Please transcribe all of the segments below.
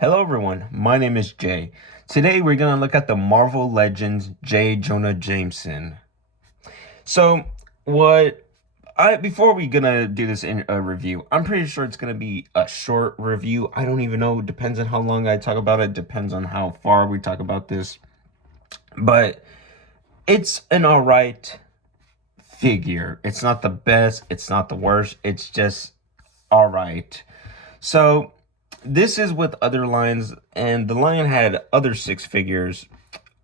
Hello everyone, my name is Jay. Today we're going to look at the Marvel Legends Jonah Jameson. So, what I before we gonna do this in a review, I'm pretty sure it's gonna be a short review. I don't even know, depends on how long I talk about it, depends on how far we talk about this. But it's an alright figure. It's not the best, it's not the worst, it's just alright. So this is with other lines, and the line had other six figures.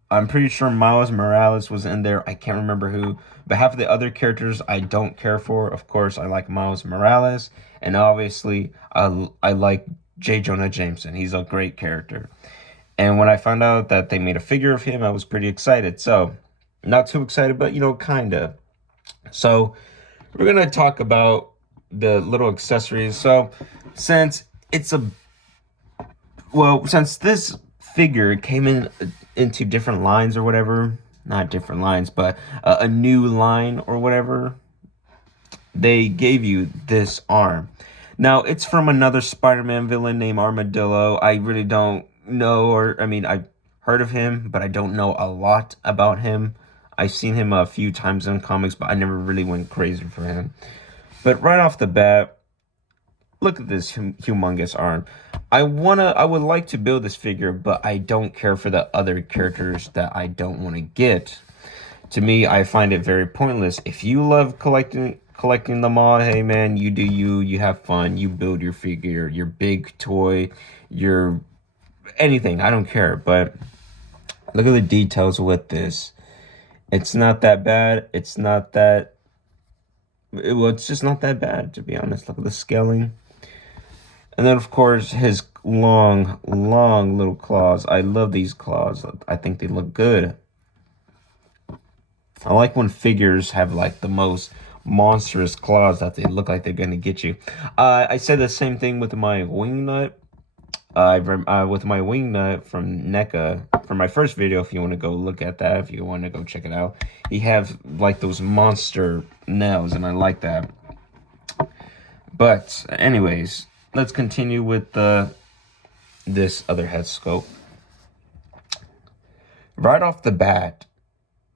I'm pretty sure Miles Morales was in there. I can't remember who, but half of the other characters I don't care for. Of course, I like Miles Morales, and obviously I like J. Jonah Jameson. He's a great character. And when I found out that they made a figure of him, I was pretty excited. So, not too excited, but kinda. So, we're gonna talk about the little accessories. So, since it's a since this figure came into different lines or whatever, not different lines, but a new line or whatever, they gave you this arm. Now, it's from another Spider-Man villain named Armadillo. I really don't know, or I mean, I've heard of him, but I don't know a lot about him. I've seen him a few times in comics, but I never really went crazy for him. But right off the bat, look at this humongous arm. I would like to build this figure, but I don't care for the other characters that I don't want to get. To me, I find it very pointless. If you love collecting them all, hey man, you do you, you have fun, you build your figure, your big toy, your anything, I don't care. But look at the details with this. It's not that bad. It's just not that bad, to be honest. Look at the scaling. And then, of course, his long, long little claws. I love these claws. I think they look good. I like when figures have, like, the most monstrous claws that they look like they're going to get you. I said the same thing with my wingnut. With my wingnut from NECA, from my first video, if you want to go look at that, if you want to go check it out. He have, like, those monster nails, and I like that. But, anyways, let's continue with this other head sculpt. Right off the bat,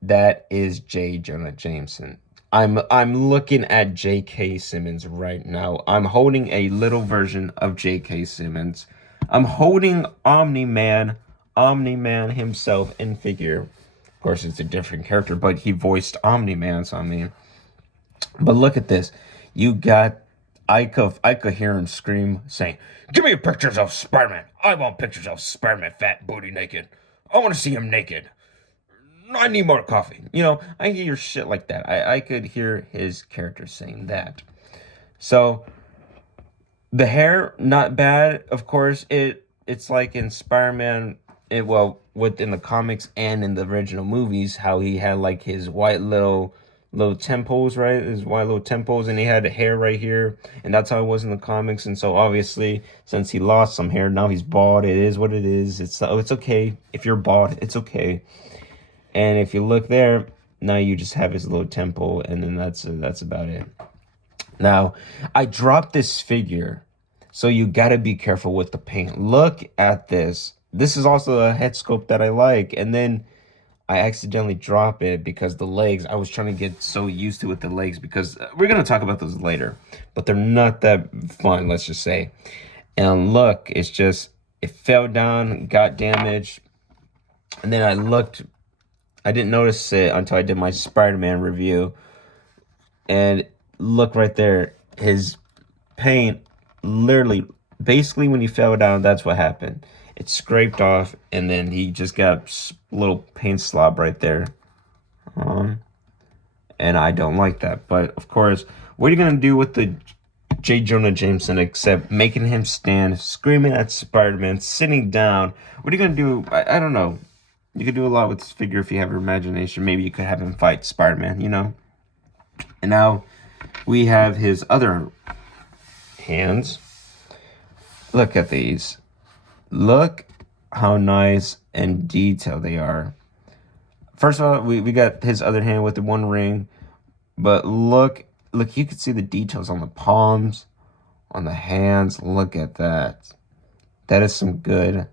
that is J. Jonah Jameson. I'm looking at J.K. Simmons right now. I'm holding a little version of J.K. Simmons. I'm holding Omni-Man himself in figure. Of course, it's a different character, but he voiced Omni-Man, so I mean. But look at this. You got I could hear him scream, saying, "Give me pictures of Spider-Man. I want pictures of Spider-Man fat booty naked. I want to see him naked. I need more coffee." I hear shit like that. I could hear his character saying that. So the hair, not bad. Of course, it's like in Spider-Man, within the comics and in the original movies, how he had like his white little temples, right? His white little temples, and he had hair right here, and that's how it was in the comics. And so obviously, since he lost some hair, now he's bald. It is what it is. It's okay if you're bald. It's okay. And if you look there, now you just have his little temple, and then that's about it. Now, I dropped this figure, so you gotta be careful with the paint. Look at this. This is also a head sculpt that I like, and then I accidentally drop it because the legs, I was trying to get so used to it with the legs, because we're going to talk about those later, but they're not that fun, let's just say. And look, it fell down, got damaged. And then I didn't notice it until I did my Spider-Man review. And look right there, his paint literally, basically when he fell down, that's what happened. It scraped off, and then he just got a little paint slob right there. And I don't like that. But, of course, what are you going to do with the J. Jonah Jameson except making him stand, screaming at Spider-Man, sitting down? What are you going to do? I don't know. You could do a lot with this figure if you have your imagination. Maybe you could have him fight Spider-Man, And now we have his other hands. Look at these. Look how nice and detailed they are. First of all, we got his other hand with the one ring. But look, you can see the details on the palms, on the hands. Look at that. That is some good.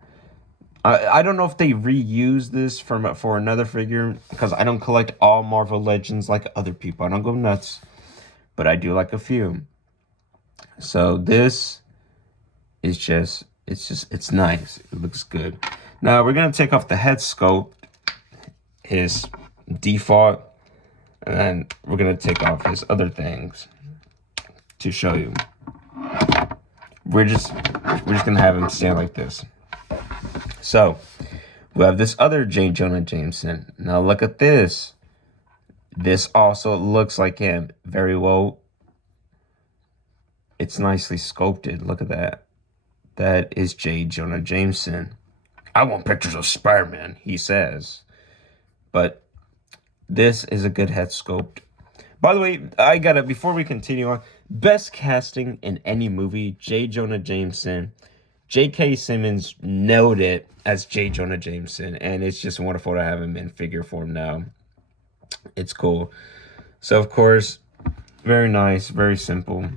I don't know if they reuse this for another figure, because I don't collect all Marvel Legends like other people. I don't go nuts, but I do like a few. So this is it's nice. It looks good. Now we're gonna take off the head sculpt, his default, and then we're gonna take off his other things to show you. We're just gonna have him stand like this. So we have this other J. Jonah Jameson. Now look at this. This also looks like him very well. It's nicely sculpted. Look at that. That is J. Jonah Jameson. I want pictures of Spider-Man, he says. But this is a good head sculpt. By the way, before we continue on, best casting in any movie, J. Jonah Jameson. J.K. Simmons nailed it as J. Jonah Jameson, and it's just wonderful to have him in figure form now. It's cool. So, of course, very nice, very simple.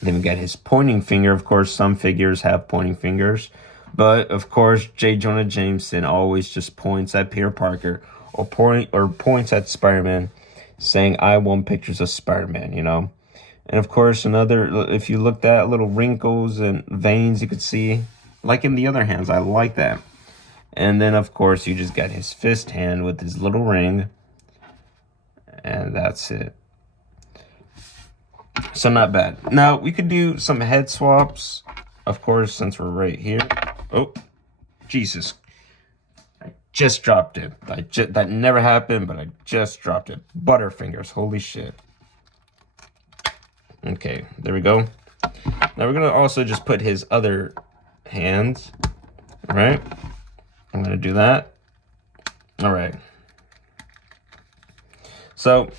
Then we got his pointing finger. Of course, some figures have pointing fingers. But, of course, J. Jonah Jameson always just points at Peter Parker or points at Spider-Man, saying, I want pictures of Spider-Man, you know? And, of course, if you looked at little wrinkles and veins, you could see, like in the other hands. I like that. And then, of course, you just got his fist hand with his little ring. And that's it. So not bad. Now, we could do some head swaps, of course, since we're right here. Oh, Jesus. I just dropped it. That never happened, but I just dropped it. Butterfingers, holy shit. Okay, there we go. Now we're going to also just put his other hands, all right? I'm going to do that. All right. So,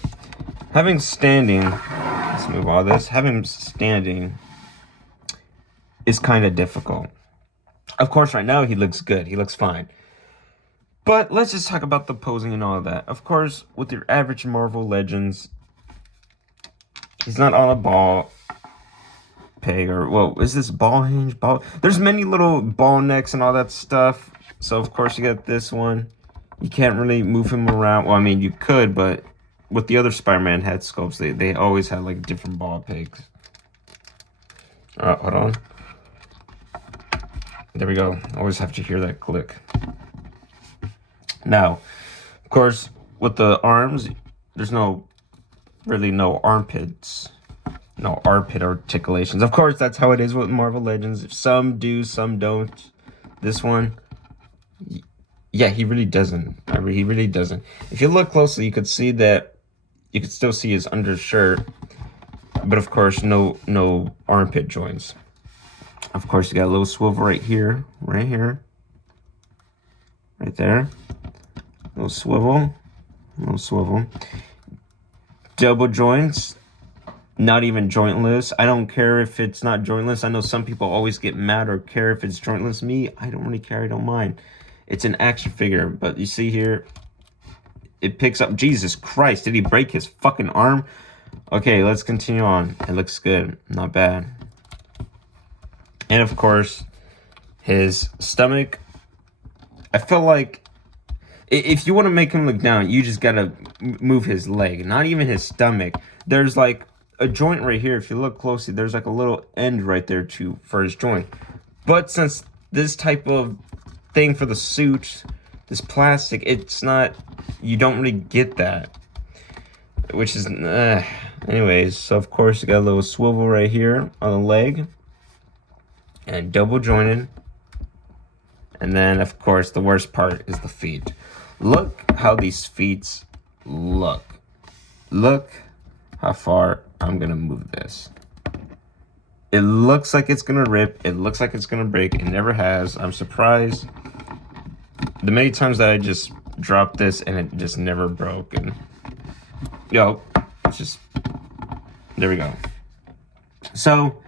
having standing, let's move all this. Having standing is kind of difficult. Of course, right now he looks good. He looks fine. But let's just talk about the posing and all of that. Of course, with your average Marvel Legends, he's not on a ball peg or, well, is this ball hinge? There's many little ball necks and all that stuff. So, of course, you got this one. You can't really move him around. Well, I mean, you could, but with the other Spider-Man head sculpts, they always had, like, different ball pegs. Hold on. There we go. Always have to hear that click. Now, of course, with the arms, there's really no armpits. No armpit articulations. Of course, that's how it is with Marvel Legends. Some do, some don't. This one, yeah, he really doesn't. He really doesn't. If you look closely, you could see that, you could still see his undershirt. But of course, no armpit joints. Of course, you got a little swivel right here. Right there. Little swivel. Double joints. Not even jointless. I don't care if it's not jointless. I know some people always get mad or care if it's jointless. Me, I don't really care. I don't mind. It's an action figure. But you see here, it picks up. Jesus Christ, did he break his fucking arm? Okay, let's continue on. It looks good. Not bad. And of course, his stomach. I feel like if you want to make him look down, you just gotta move his leg. Not even his stomach. There's like a joint right here. If you look closely, there's like a little end right there for his joint. But since this type of thing for the suit, this plastic, it's not, you don't really get that. Which is, anyways, so of course you got a little swivel right here on the leg. And double jointed. And then, of course, the worst part is the feet. Look how these feet look. Look how far I'm going to move this. It looks like it's going to rip. It looks like it's going to break. It never has. I'm surprised. The many times that I just dropped this and it just never broke. And, it's just, there we go. So,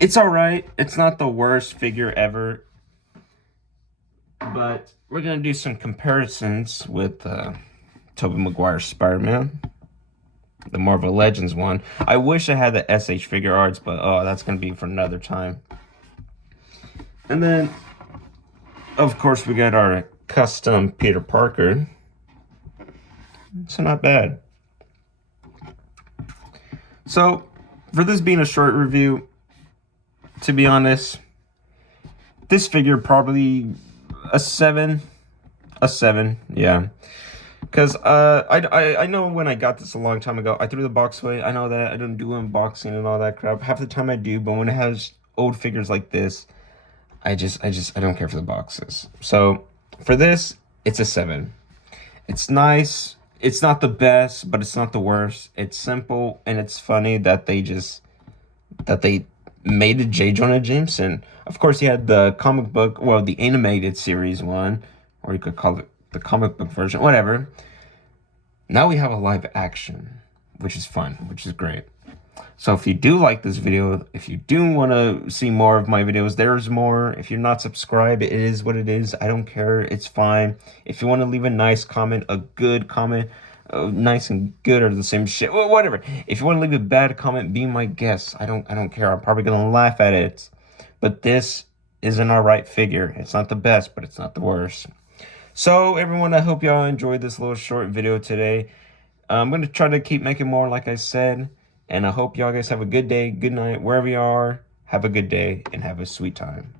it's alright. It's not the worst figure ever. But we're going to do some comparisons with Tobey Maguire's Spider-Man. The Marvel Legends one. I wish I had the SH figure arts, but that's going to be for another time. And then, of course, we got our custom Peter Parker. So not bad. So, for this being a short review, to be honest, this figure probably a 7. A 7, yeah. Because I know when I got this a long time ago, I threw the box away. I know that I don't do unboxing and all that crap. Half the time I do, but when it has old figures like this, I don't care for the boxes. So for this, it's a 7. It's nice. It's not the best, but it's not the worst. It's simple and it's funny that they made a J. Jonah Jameson. Of course, he had the comic book, well, the animated series one, or you could call it the comic book version, whatever. Now we have a live action, which is fun, which is great. So if you do like this video, if you do want to see more of my videos, there's more. If you're not subscribed, it is what it is. I don't care. It's fine. If you want to leave a nice comment, a good comment, nice and good are the same shit. Well, whatever. If you want to leave a bad comment, be my guest. I don't care. I'm probably gonna laugh at it. But this is an alright figure. It's not the best, but it's not the worst. So everyone, I hope y'all enjoyed this little short video today. I'm going to try to keep making more, like I said. And I hope y'all guys have a good day, good night, wherever you are. Have a good day and have a sweet time.